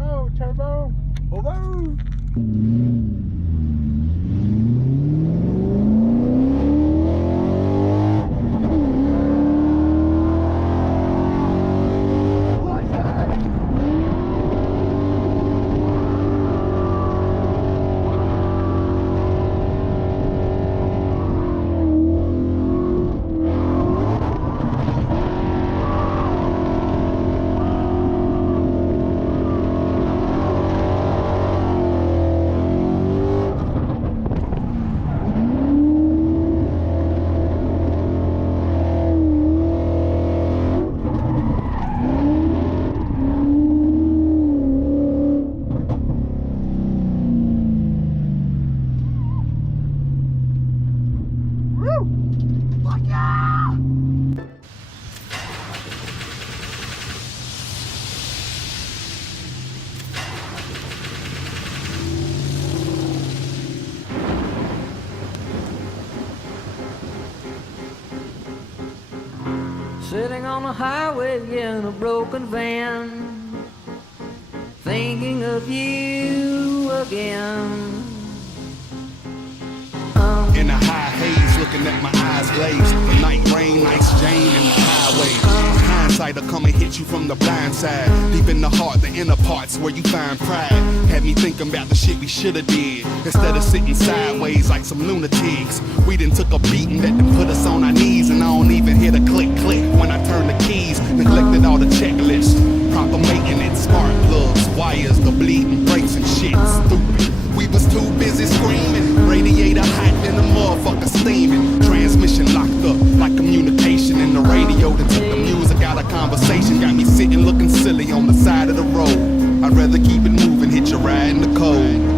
Turbo, turbo, over. Sitting on the highway in a broken van, thinking of you again. In a high haze, looking at my eyes glazed. The night rain, nice Jane in the highway. Hindsight will come and hit you from the blind side. Deep in the heart, the inner parts where you find pride. Had me thinking about the shit we shoulda did. Instead of sitting sideways like some lunatics. We done took a beating that done put us on our knees. And I don't even hear the click click when I turn the keys. Neglected all the checklists. Proper maintenance, spark plugs, wires, the bleeding brakes and shit. Stupid. We was too busy screaming. Radiator hot and the motherfucker steaming. Transmission locked up like communication in the radio that took the music out of conversation. Got me sitting looking silly on the side of the road. I'd rather keep it moving, hit your ride in the cold.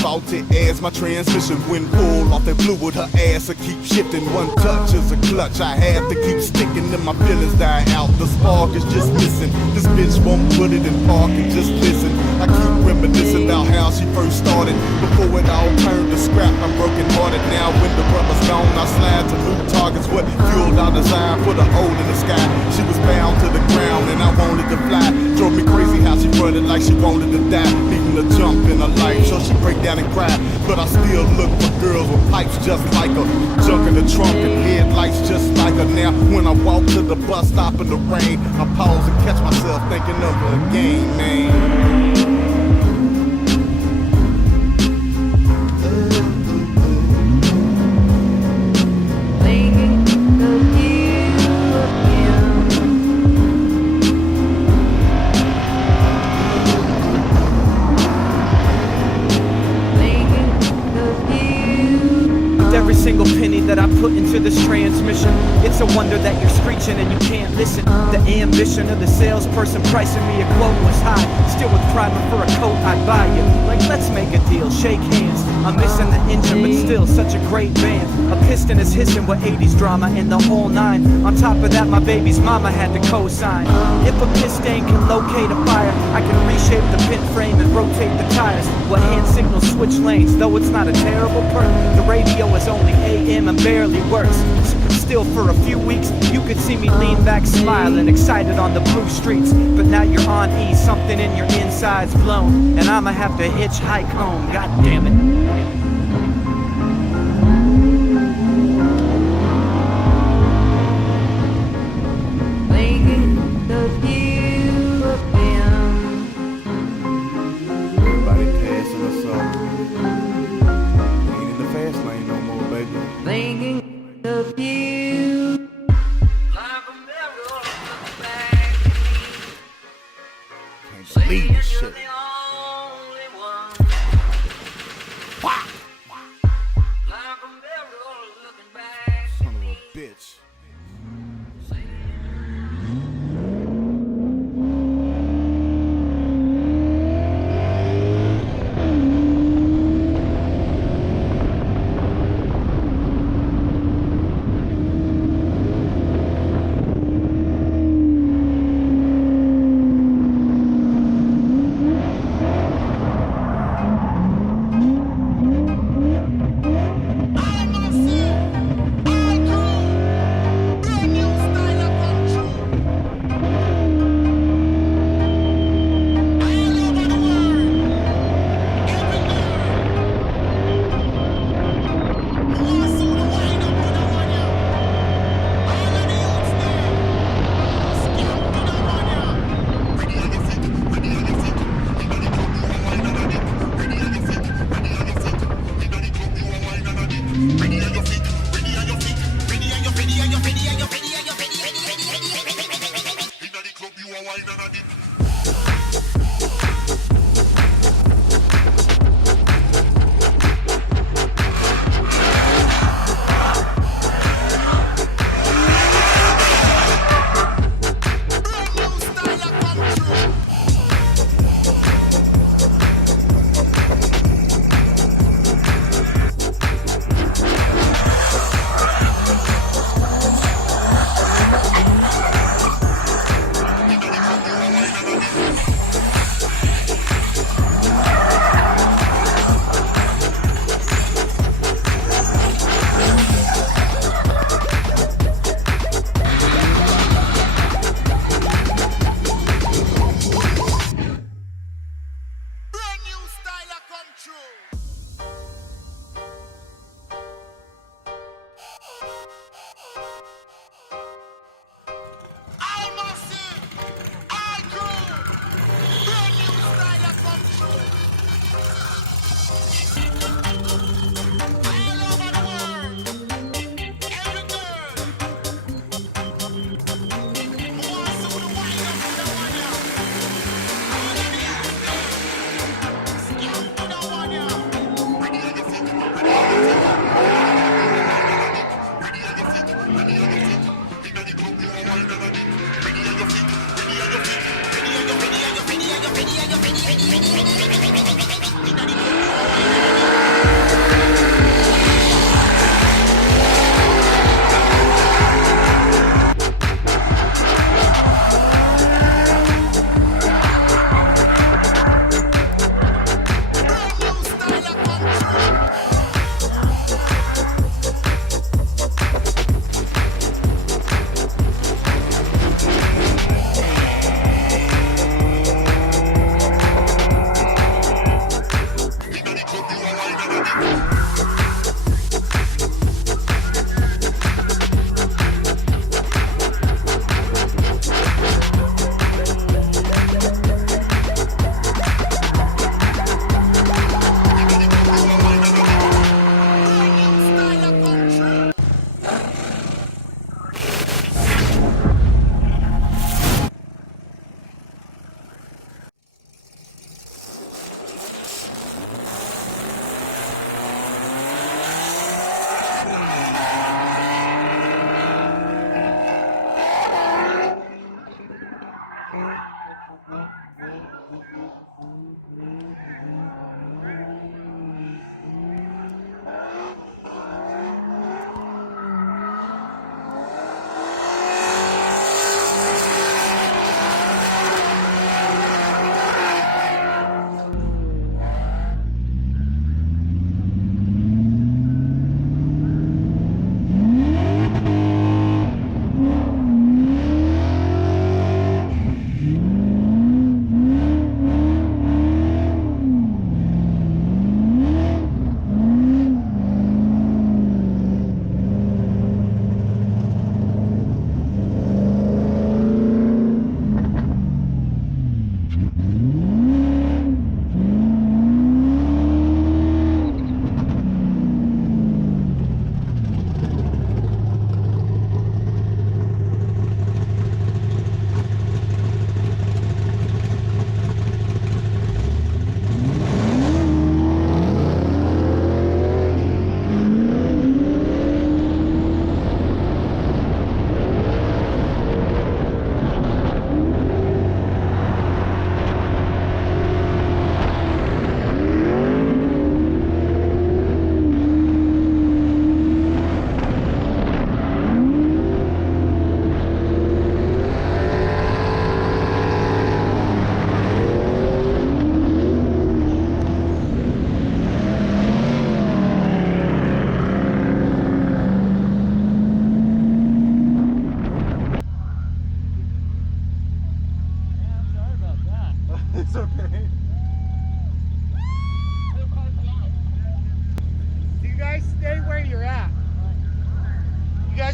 Faulty as my transmission when pulled off that blue with her ass. I keep shifting, one touch is a clutch. I have to keep sticking and my feelings die out. The spark is just missing. This bitch won't put it in park and just listen. I keep reminiscing about how she first started. Before it all turned to scrap, I'm broken hearted. Now when the rubber's gone, I slide to new targets. What fueled our design, put a hole in the sky. She was bound to the ground and I wanted to fly. Drove me crazy how she fronted like she wanted to die. Needing a jump in her life so she break down and cry. But I still look for girls with pipes just like her. Junk in the trunk and headlights just like her. Now when I walk to the bus stop in the rain, I pause and catch myself thinking of her again, man. Every single penny that I put into this transmission, it's a wonder that you're screeching and you can't listen. The ambition of the salesperson pricing me a quote was high. Still with primer for a coat, I'd buy you. Like, let's make a deal, shake hands. I'm missing the engine, but still such a great band. A piston is hissing with 80s drama in the whole nine. On top of that, my baby's mama had to co-sign. If a piston can locate a fire, I can reshape the pin frame and rotate the tires. What hand signals switch lanes, though it's not a terrible perk. The radio is only AM and barely works. Still for a few weeks, you could see me lean back smiling, excited on the blue streets. But now you're on E, something in your inside's blown, and I'ma have to hitchhike home, god damn it.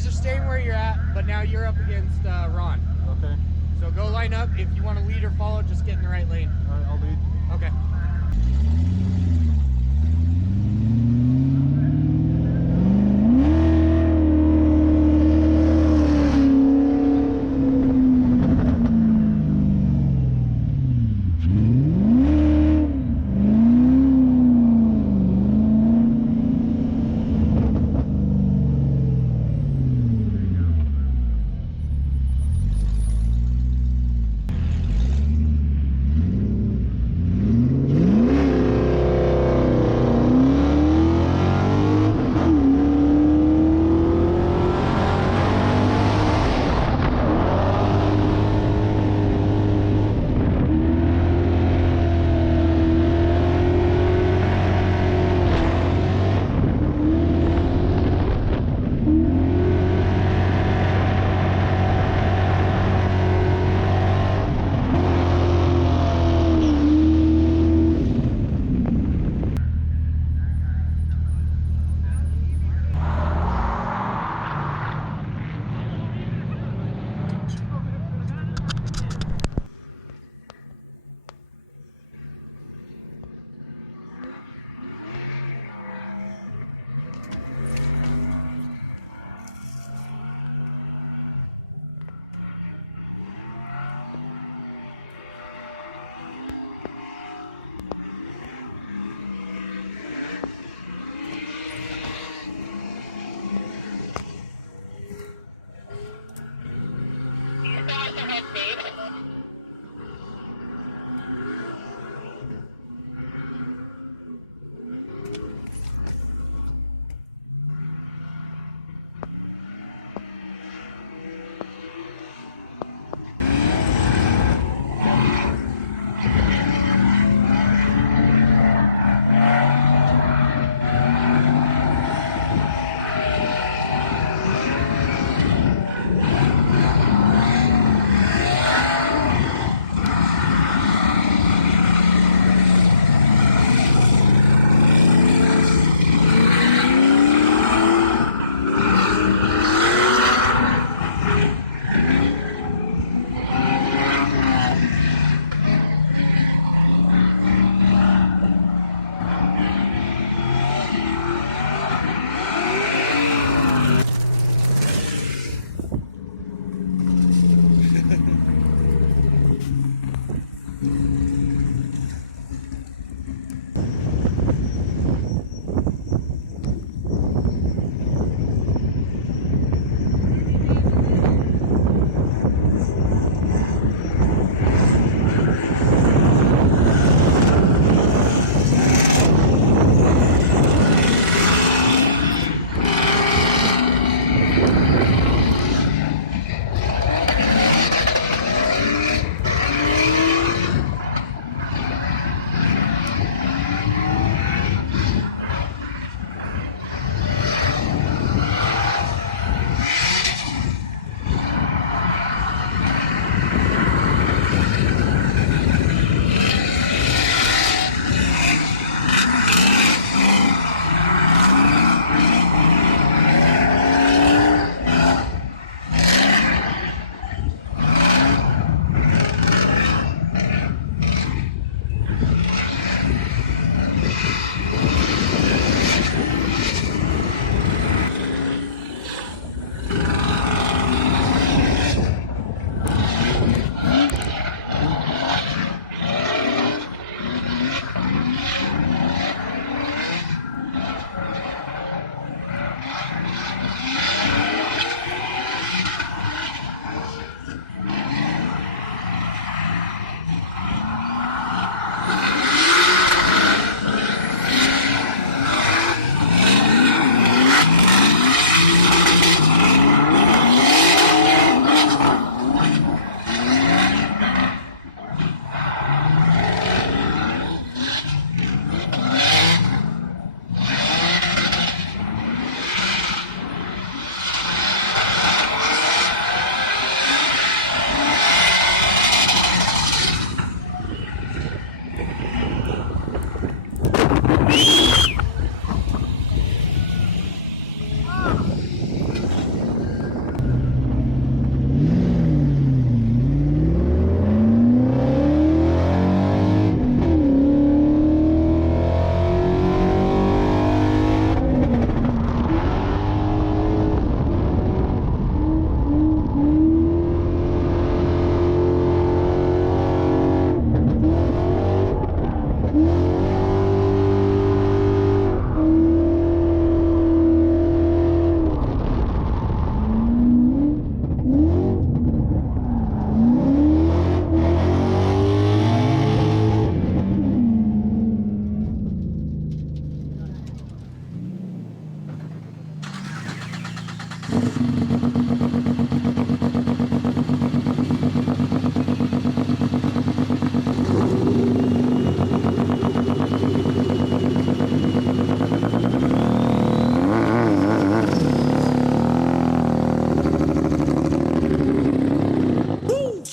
guys are staying where you're at, but now you're up against Ron. Okay. So go line up. If you want to lead or follow, just get in the right lane. All right, I'll lead. Okay.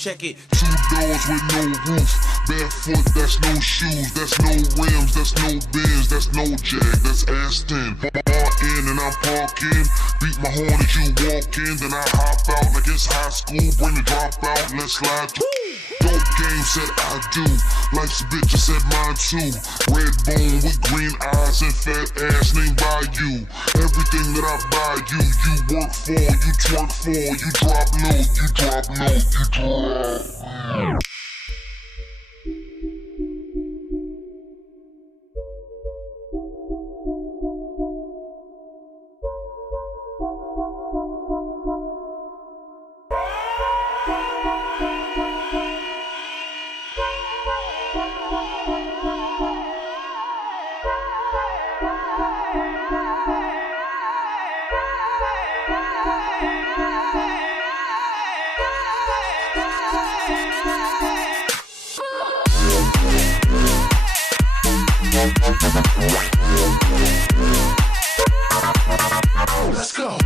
check it. Two doors with no roof, barefoot, that's no shoes, that's no rims, that's no Benz, that's no Jag, that's Aston. Bar in and I'm parking, beat my horn as you walk in, then I hop out like it's high school, bring the drop out, let's slide through. Dope game said I do, life's a bitch, I said mine too. Red bone with green eyes and fat ass named by you. Everything that I buy you, you work for, you twerk for, you drop low, you drop low, you drop. Let's go.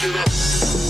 Get up.